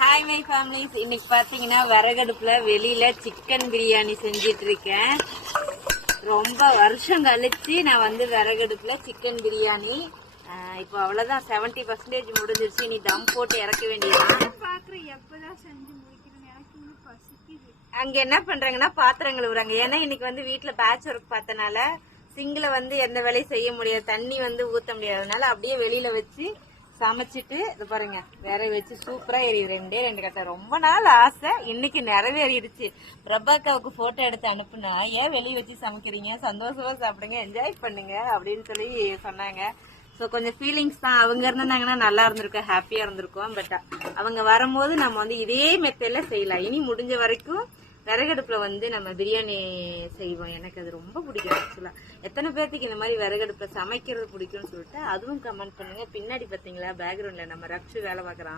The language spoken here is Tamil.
ஹாய் மை ஃபேமிலிஸ், இன்னைக்கு பாத்தீங்கன்னா விறகடுப்புல வெளியில சிக்கன் பிரியாணி செஞ்சிட்டு இருக்கேன். ரொம்ப வருஷம் கழிச்சு நான் வந்து விறகடுப்புல சிக்கன் பிரியாணி. இப்போ அவ்வளவுதான், 70% முடிஞ்சிருச்சு. நீ தம் போட்டு இறக்க வேண்டியதான். அங்க என்ன பண்றாங்கன்னா பாத்திரம் கழுவுறாங்க. ஏன்னா இன்னைக்கு வந்து வீட்டுல பேட்ச் ஒர்க் பார்த்தனால சிங்கில வந்து எந்த வேலையும் செய்ய முடியாது, தண்ணி வந்து ஊத்த முடியாதனால அப்படியே வெளியில வச்சு சமைச்சிட்டு இது பாருங்க, விரை வச்சு சூப்பரா எரியுது. ரெண்டு கட்டை. ரொம்ப நாள் ஆசை, இன்னைக்கு நிறைவேறிடுச்சு. பிரபாக்காவுக்கு போட்டோ எடுத்து அனுப்புனா, ஏன் வெளியே வச்சு சமைக்கிறீங்க, சந்தோஷமா சாப்பிடுங்க, என்ஜாய் பண்ணுங்க அப்படின்னு சொல்லி சொன்னாங்க. ஸோ கொஞ்சம் ஃபீலிங்ஸ் தான். அவங்க இருந்தாங்கன்னா நல்லா இருந்திருக்கும், ஹாப்பியா இருந்திருக்கும். பட் அவங்க வரும்போது நம்ம வந்து இதே மெத்தட்ல செய்யலாம். இனி முடிஞ்ச வரைக்கும் விறகடுப்புல வந்து நம்ம பிரியாணி செய்வோம். எனக்கு அது ரொம்ப பிடிக்கும் ஆக்சுவலா. எத்தனை பேர்த்துக்கு இந்த மாதிரி விறகடுப்புல சமைக்கிறது பிடிக்கும்னு சொல்லிட்டு அதுவும் கமெண்ட் பண்ணுங்க. பின்னாடி பாத்தீங்களா பேக்ரவுண்ட்ல நம்ம ரக்ஷு வேலை பார்க்கறான்.